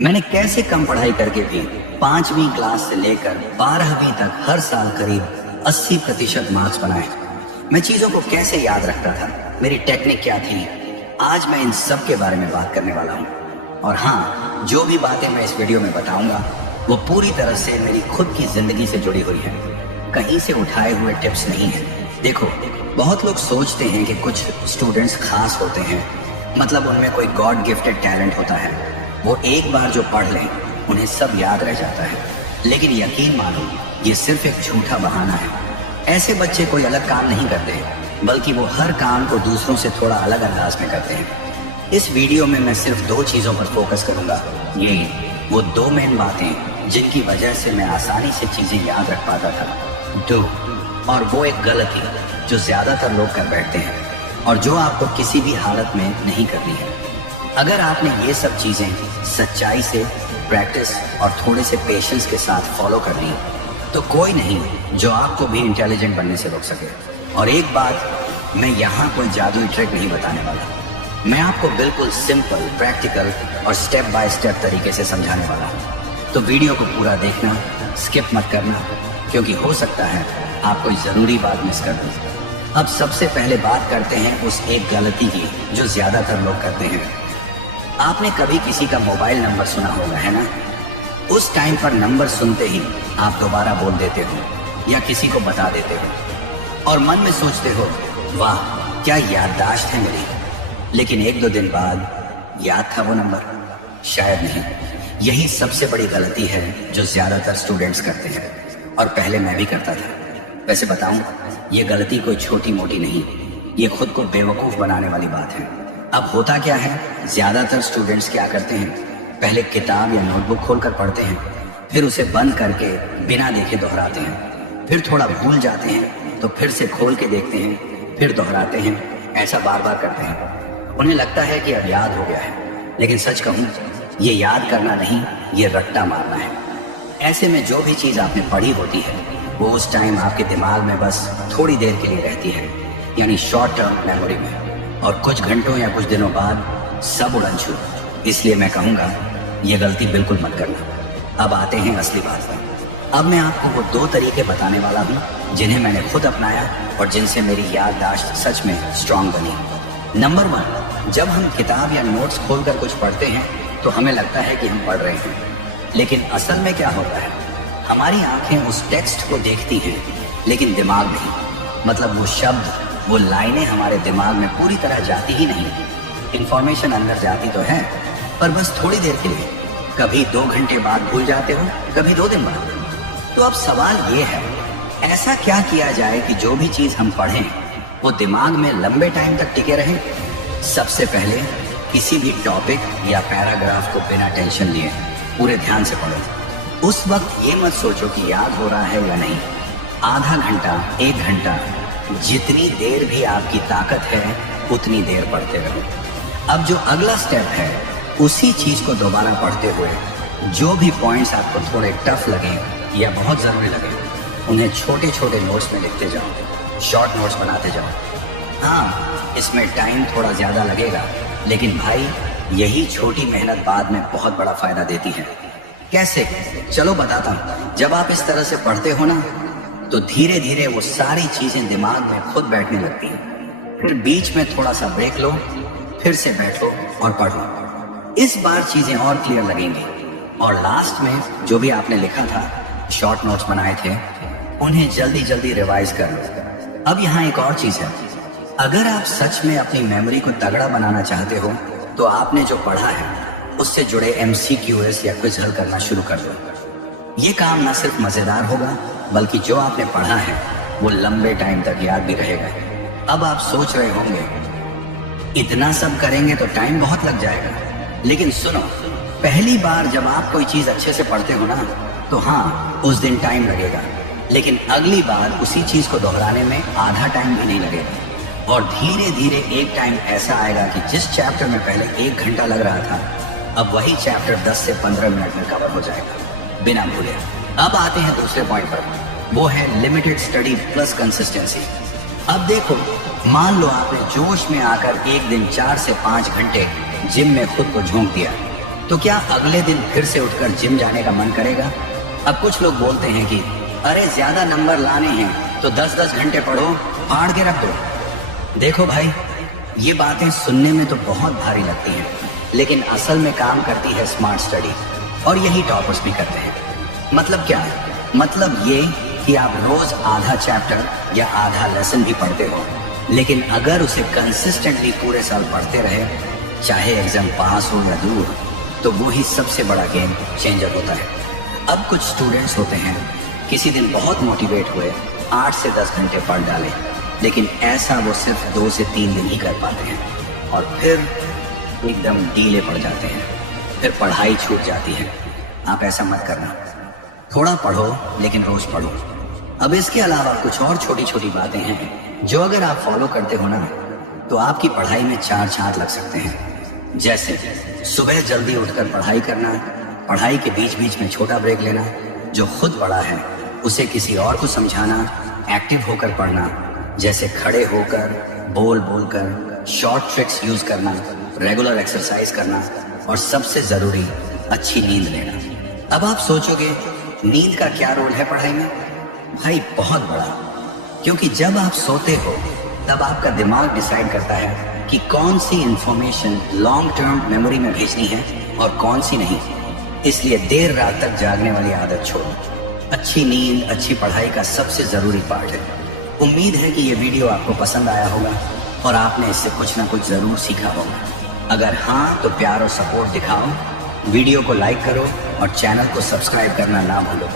मैंने कैसे कम पढ़ाई करके भी 5वीं क्लास से लेकर 12वीं तक हर साल करीब 80% मार्क्स बनाए। मैं चीजों को कैसे याद रखता था, मेरी टेक्निक क्या थी, आज मैं इन सब के बारे में बात करने वाला हूँ। और हाँ, जो भी बातें मैं इस वीडियो में बताऊंगा वो पूरी तरह से मेरी खुद की जिंदगी से जुड़ी हुई है, कहीं से उठाए हुए टिप्स नहीं है। देखो, बहुत लोग सोचते हैं कि कुछ स्टूडेंट्स खास होते हैं, मतलब उनमें कोई गॉड गिफ्टेड टैलेंट होता है, वो एक बार जो पढ़ लें उन्हें सब याद रह जाता है। लेकिन यकीन मानो, ये सिर्फ एक झूठा बहाना है। ऐसे बच्चे कोई अलग काम नहीं करते, बल्कि वो हर काम को दूसरों से थोड़ा अलग अंदाज में करते हैं। इस वीडियो में मैं सिर्फ 2 चीजों पर फोकस करूंगा। ये वो 2 मेन बातें जिनकी वजह से मैं आसानी से चीजें याद रख पाता था, डू, और वो एक गलती जो ज्यादातर लोग कर बैठते हैं और जो आपको किसी भी हालत में नहीं करनी है। अगर आपने ये सब चीजें सच्चाई से, प्रैक्टिस और थोड़े से पेशेंस के साथ फॉलो कर ली, तो कोई नहीं जो आपको भी इंटेलिजेंट बनने से रोक सके। और एक बात, मैं यहाँ कोई जादुई ट्रिक नहीं बताने वाला, मैं आपको बिल्कुल सिंपल, प्रैक्टिकल और स्टेप बाय स्टेप तरीके से समझाने वाला हूँ। तो वीडियो को पूरा देखना, स्किप मत करना, क्योंकि हो सकता है आप कोई जरूरी बात मिस कर दें। अब सबसे पहले बात करते हैं उस एक गलती की जो ज्यादातर लोग करते हैं। आपने कभी किसी का मोबाइल नंबर सुना होगा, है ना? उस टाइम पर नंबर सुनते ही आप दोबारा बोल देते हो या किसी को बता देते हो और मन में सोचते हो, वाह क्या याददाश्त है मेरी। लेकिन 1-2 दिन बाद याद था वो नंबर? शायद नहीं। यही सबसे बड़ी गलती है जो ज्यादातर स्टूडेंट्स करते हैं, और पहले मैं भी करता था। वैसे बताऊं, ये गलती कोई छोटी मोटी नहीं, ये खुद को बेवकूफ बनाने वाली बात है। अब होता क्या है, ज्यादातर स्टूडेंट्स क्या करते हैं, पहले किताब या नोटबुक खोलकर पढ़ते हैं, फिर उसे बंद करके बिना देखे दोहराते हैं, फिर थोड़ा भूल जाते हैं तो फिर से खोल के देखते हैं, फिर दोहराते हैं। ऐसा बार बार करते हैं। उन्हें लगता है कि अब याद हो गया है, लेकिन सच कहूं, ये याद करना नहीं, ये रट्टा मारना है। ऐसे में जो भी चीज आपने पढ़ी होती है वो उस टाइम आपके दिमाग में बस थोड़ी देर के लिए रहती है, यानी शॉर्ट टर्म मेमोरी में, और कुछ घंटों या कुछ दिनों बाद सब उड़न छूट। इसलिए मैं कहूँगा, ये गलती बिल्कुल मत करना। अब आते हैं असली बात पर। अब मैं आपको वो 2 तरीके बताने वाला हूँ जिन्हें मैंने खुद अपनाया और जिनसे मेरी याददाश्त सच में स्ट्रांग बनी। नंबर 1, जब हम किताब या नोट्स खोलकर कुछ पढ़ते हैं तो हमें लगता है कि हम पढ़ रहे हैं, लेकिन असल में क्या होता है, हमारी आंखें उस टेक्स्ट को देखती हैं लेकिन दिमाग नहीं। मतलब वो शब्द, वो लाइनें हमारे दिमाग में पूरी तरह जाती ही नहीं। इंफॉर्मेशन अंदर जाती तो है, पर बस थोड़ी देर के लिए। कभी 2 घंटे बाद भूल जाते हो, कभी 2 दिन बाद। तो अब सवाल ये है, ऐसा क्या किया जाए कि जो भी चीज हम पढ़ें वो दिमाग में लंबे टाइम तक टिके रहे? सबसे पहले, किसी भी टॉपिक या पैराग्राफ को बिना टेंशन लिए पूरे ध्यान से पढ़ो। उस वक्त ये मत सोचो कि याद हो रहा है या नहीं। आधा घंटा, 1 घंटा, जितनी देर भी आपकी ताकत है उतनी देर पढ़ते रहो। अब जो अगला स्टेप है, उसी चीज को दोबारा पढ़ते हुए जो भी पॉइंट्स आपको थोड़े टफ लगे या बहुत जरूरी लगे, उन्हें छोटे छोटे नोट्स में लिखते जाओ, शॉर्ट नोट्स बनाते जाओ। हाँ, इसमें टाइम थोड़ा ज्यादा लगेगा, लेकिन भाई यही छोटी मेहनत बाद में बहुत बड़ा फायदा देती है। कैसे? चलो बताता हूँ। जब आप इस तरह से पढ़ते हो ना, तो धीरे धीरे वो सारी चीजें दिमाग में खुद बैठने लगती हैं। फिर बीच में थोड़ा सा ब्रेक लो, फिर से बैठो और पढ़ो। इस बार चीजें और क्लियर लगेंगी। और लास्ट में जो भी आपने लिखा था, शॉर्ट नोट्स बनाए थे, उन्हें जल्दी जल्दी रिवाइज कर लो। अब यहाँ एक और चीज है, अगर आप सच में अपनी मेमोरी को तगड़ा बनाना चाहते हो तो आपने जो पढ़ा है उससे जुड़े MCQs या क्विज हल करना शुरू कर दो। ये काम ना सिर्फ मजेदार होगा, बल्कि जो आपने पढ़ा है वो लंबे टाइम तक याद भी रहेगा। अब आप सोच रहे होंगे, इतना सब करेंगे तो टाइम बहुत लग जाएगा। लेकिन सुनो, पहली बार जब आप कोई चीज अच्छे से पढ़ते हो ना, तो हाँ, उस दिन टाइम लगेगा, लेकिन अगली बार उसी चीज को दोहराने में आधा टाइम भी नहीं लगेगा। और धीरे धीरे एक टाइम ऐसा आएगा कि जिस चैप्टर में पहले 1 घंटा लग रहा था, अब वही चैप्टर 10 से 15 मिनट में कवर हो जाएगा बिना भूले। अब आते हैं दूसरे पॉइंट पर, वो है लिमिटेड स्टडी प्लस कंसिस्टेंसी। अब देखो, मान लो आपने जोश में आकर एक दिन 4 से 5 घंटे जिम में खुद को झोंक दिया, तो क्या अगले दिन फिर से उठकर जिम जाने का मन करेगा? अब कुछ लोग बोलते हैं कि अरे ज्यादा नंबर लाने हैं तो 10-10 घंटे पढ़ो, फाड़ के रख दो। देखो भाई, ये बातें सुनने में तो बहुत भारी लगती हैं, लेकिन असल में काम करती है स्मार्ट स्टडी, और यही टॉपर्स भी करते हैं। मतलब क्या? मतलब ये कि आप रोज आधा चैप्टर या आधा लेसन भी पढ़ते हो, लेकिन अगर उसे कंसिस्टेंटली पूरे साल पढ़ते रहे, चाहे एग्जाम पास हो या दूर, तो वो ही सबसे बड़ा गेम चेंजर होता है। अब कुछ स्टूडेंट्स होते हैं, किसी दिन बहुत मोटिवेट हुए, 8 से 10 घंटे पढ़ डाले, लेकिन ऐसा वो सिर्फ 2 से 3 दिन ही कर पाते हैं, और फिर एकदम ढीले पड़ जाते हैं, फिर पढ़ाई छूट जाती है। आप ऐसा मत करना, थोड़ा पढ़ो लेकिन रोज पढ़ो। अब इसके अलावा कुछ और छोटी छोटी बातें हैं जो अगर आप फॉलो करते हो ना, तो आपकी पढ़ाई में 4 चांद लग सकते हैं। जैसे सुबह जल्दी उठकर पढ़ाई करना, पढ़ाई के बीच बीच में छोटा ब्रेक लेना, जो खुद पढ़ा है उसे किसी और को समझाना, एक्टिव होकर पढ़ना, जैसे खड़े होकर, बोल बोलकर, शॉर्ट ट्रिक्स यूज करना, रेगुलर एक्सरसाइज करना, और सबसे जरूरी अच्छी नींद लेना। अब आप सोचोगे नींद का क्या रोल है पढ़ाई में? भाई बहुत बड़ा, क्योंकि जब आप सोते हो तब आपका दिमाग डिसाइड करता है कि कौन सी इंफॉर्मेशन लॉन्ग टर्म मेमोरी में भेजनी है और कौन सी नहीं। इसलिए देर रात तक जागने वाली आदत छोड़ो। अच्छी नींद अच्छी पढ़ाई का सबसे जरूरी पार्ट है। उम्मीद है कि ये वीडियो आपको पसंद आया होगा और आपने इससे कुछ ना कुछ जरूर सीखा होगा। अगर हाँ, तो प्यार और सपोर्ट दिखाओ, वीडियो को लाइक करो और चैनल को सब्सक्राइब करना ना भूलो।